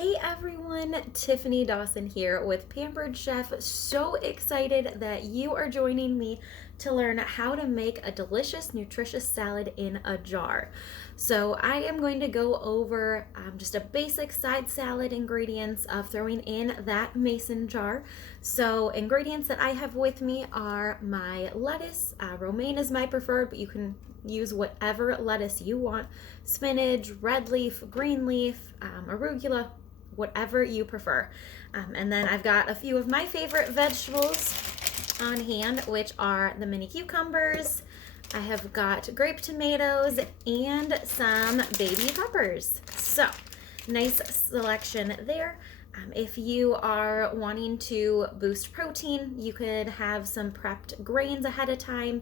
Hey everyone, Tiffany Dawson here with Pampered Chef. So excited that you are joining me to learn how to make a delicious, nutritious salad in a jar. So I am going to go over just a basic side salad ingredients of throwing in that mason jar. So ingredients that I have with me are my lettuce. Romaine is my preferred, but you can use whatever lettuce you want. Spinach, red leaf, green leaf, arugula, whatever you prefer. And then I've got a few of my favorite vegetables on hand, which are the mini cucumbers. I have got grape tomatoes and some baby peppers. So nice selection there. If you are wanting to boost protein, you could have some prepped grains ahead of time.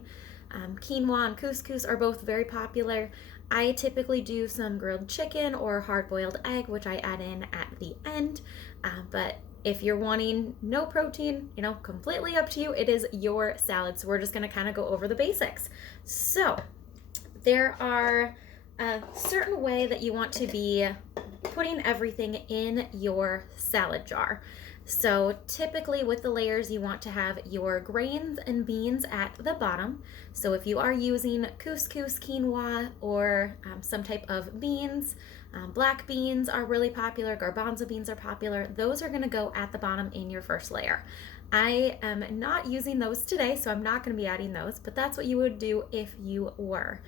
Quinoa and couscous are both very popular. I typically do some grilled chicken or hard-boiled egg, which I add in at the end. But if you're wanting no protein, completely up to you. It is your salad. So we're just going to kind of go over the basics. So there are a certain way that you want to be putting everything in your salad jar. So typically with the layers, you want to have your grains and beans at the bottom. So if you are using couscous, quinoa, or some type of beans, black beans are really popular, garbanzo beans are popular. Those are gonna go at the bottom in your first layer. I am not using those today, so I'm not gonna be adding those, but that's what you would do if you were.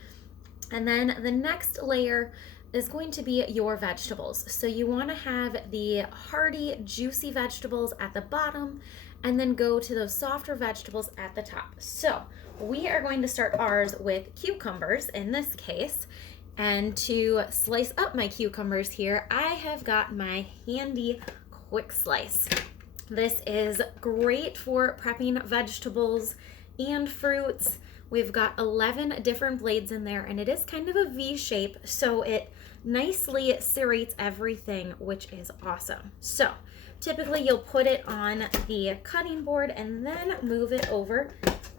And then the next layer is going to be your vegetables. So you want to have the hearty, juicy vegetables at the bottom and then go to those softer vegetables at the top. So we are going to start ours with cucumbers in this case. And to slice up my cucumbers here, I have got my handy quick slice. This is great for prepping vegetables and fruits. We've got 11 different blades in there, and it is kind of a V shape, so it nicely serrates everything, which is awesome. So typically you'll put it on the cutting board and then move it over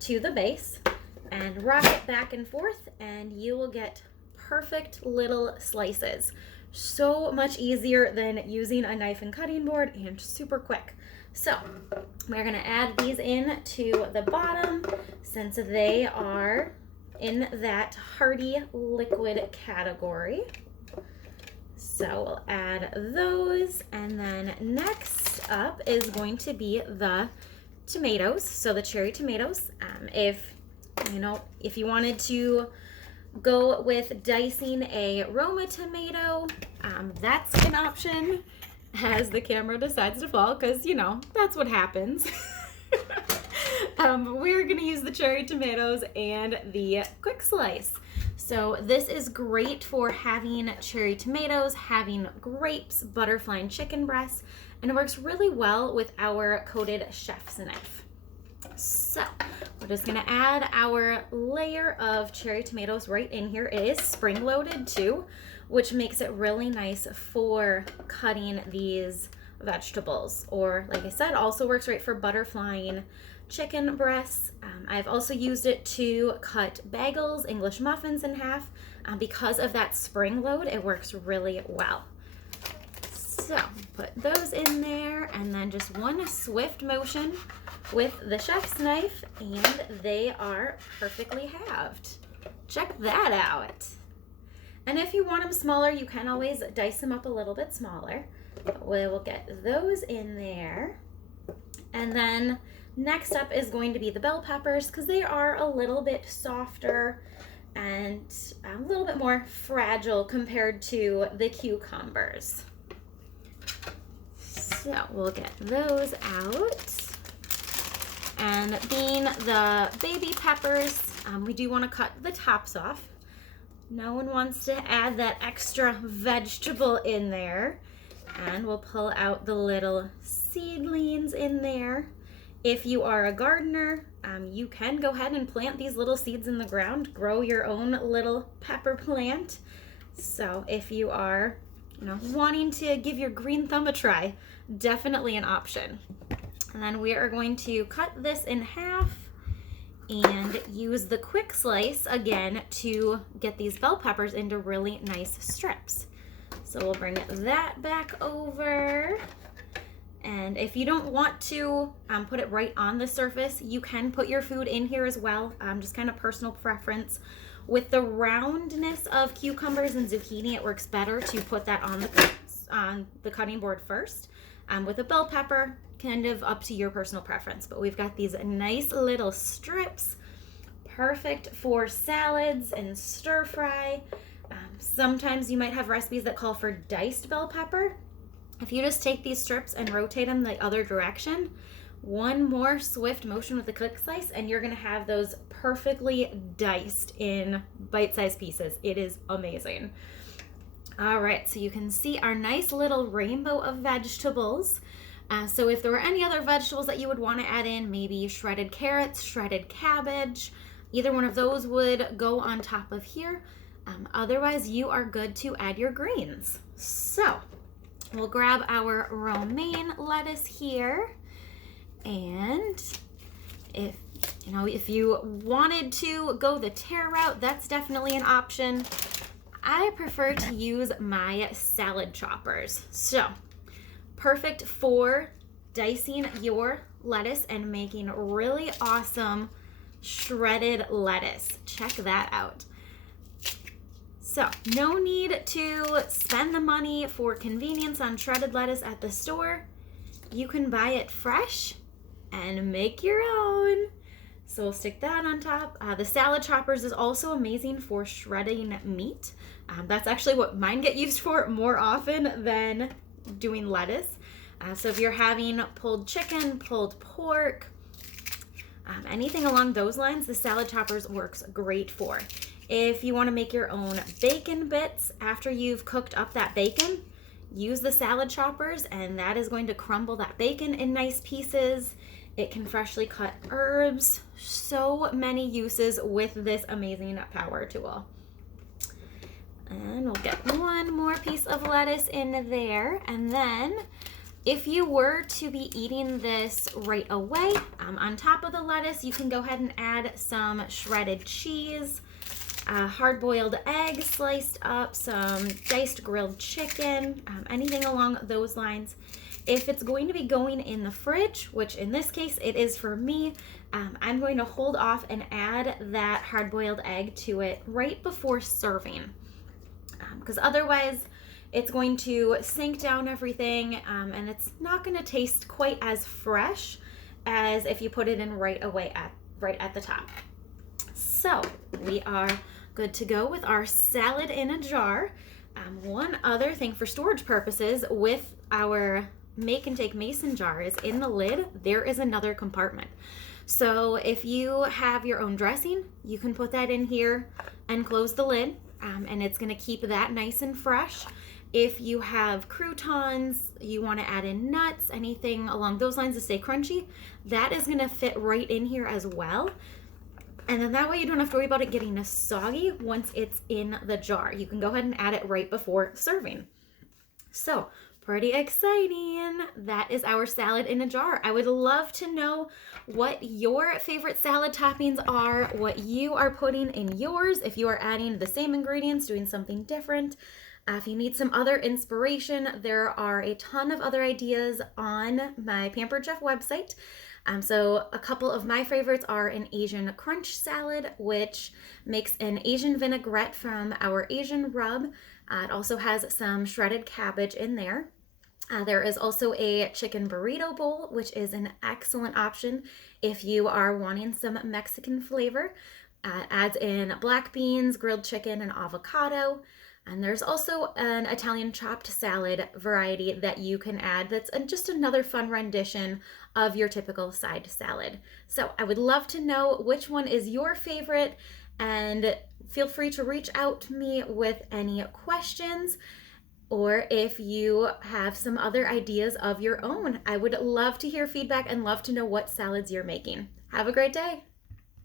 to the base and rock it back and forth, and you will get perfect little slices. So much easier than using a knife and cutting board, and super quick. So we're gonna add these in to the bottom since they are in that hearty liquid category. So we'll add those, and then next up is going to be the tomatoes. So the cherry tomatoes. If you wanted to go with dicing a Roma tomato, that's an option as the camera decides to fall, because that's what happens. We're gonna use the cherry tomatoes and the quick slice. So this is great for having cherry tomatoes, having grapes, butterfly and chicken breasts, and it works really well with our coated chef's knife. So we're just gonna add our layer of cherry tomatoes right in here. It is spring loaded too, which makes it really nice for cutting these vegetables. Or like I said, also works right for butterflying chicken breasts. I've also used it to cut bagels, English muffins in half. Because of that spring load, it works really well. So put those in there, and then just one swift motion with the chef's knife, and they are perfectly halved. Check that out. And if you want them smaller, you can always dice them up a little bit smaller. But we will get those in there. And then next up is going to be the bell peppers, because they are a little bit softer and a little bit more fragile compared to the cucumbers. So we'll get those out. And being the baby peppers, we do want to cut the tops off. No one wants to add that extra vegetable in there. And we'll pull out the little seedlings in there. If you are a gardener, you can go ahead and plant these little seeds in the ground, grow your own little pepper plant. So if you are, wanting to give your green thumb a try, definitely an option. And then we are going to cut this in half and use the quick slice again to get these bell peppers into really nice strips. So we'll bring that back over. And if you don't want to put it right on the surface, you can put your food in here as well, just kind of personal preference. With the roundness of cucumbers and zucchini, it works better to put that on the cutting board first. With a bell pepper, kind of up to your personal preference. But we've got these nice little strips, perfect for salads and stir fry. Sometimes you might have recipes that call for diced bell pepper. If you just take these strips and rotate them the other direction, one more swift motion with the cook slice, and you're gonna have those perfectly diced in bite-sized pieces. It is amazing. All right, so you can see our nice little rainbow of vegetables. So if there were any other vegetables that you would want to add in, maybe shredded carrots, shredded cabbage, either one of those would go on top of here. Otherwise, you are good to add your greens. So we'll grab our romaine lettuce here, and if you wanted to go the tear route, that's definitely an option. I prefer to use my salad choppers. So perfect for dicing your lettuce and making really awesome shredded lettuce. Check that out. So no need to spend the money for convenience on shredded lettuce at the store. You can buy it fresh and make your own. So we'll stick that on top. The salad choppers is also amazing for shredding meat. That's actually what mine get used for more often than doing lettuce. So if you're having pulled chicken, pulled pork, anything along those lines, the salad choppers works great for. If you want to make your own bacon bits after you've cooked up that bacon, use the salad choppers, and that is going to crumble that bacon in nice pieces. It can freshly cut herbs. So many uses with this amazing power tool. And we'll get one more piece of lettuce in there. And then if you were to be eating this right away, on top of the lettuce, you can go ahead and add some shredded cheese, hard-boiled egg sliced up, some diced grilled chicken, anything along those lines. If it's going to be going in the fridge, which in this case it is for me, I'm going to hold off and add that hard-boiled egg to it right before serving, because otherwise it's going to sink down everything, and it's not going to taste quite as fresh as if you put it in right away right at the top. So we are good to go with our salad in a jar. One other thing for storage purposes with our make and take mason jar is in the lid, there is another compartment. So if you have your own dressing, you can put that in here and close the lid, and it's gonna keep that nice and fresh. If you have croutons, you wanna add in nuts, anything along those lines to stay crunchy, that is gonna fit right in here as well. And then that way you don't have to worry about it getting soggy once it's in the jar. You can go ahead and add it right before serving. So pretty exciting. That is our salad in a jar. I would love to know what your favorite salad toppings are, what you are putting in yours, if you are adding the same ingredients, doing something different. If you need some other inspiration, there are a ton of other ideas on my Pampered Chef website. So a couple of my favorites are an Asian crunch salad, which makes an Asian vinaigrette from our Asian rub. It also has some shredded cabbage in there. There is also a chicken burrito bowl, which is an excellent option if you are wanting some Mexican flavor. Adds in black beans, grilled chicken, and avocado. And there's also an Italian chopped salad variety that you can add that's just another fun rendition of your typical side salad. So I would love to know which one is your favorite, and feel free to reach out to me with any questions, or if you have some other ideas of your own. I would love to hear feedback and love to know what salads you're making. Have a great day.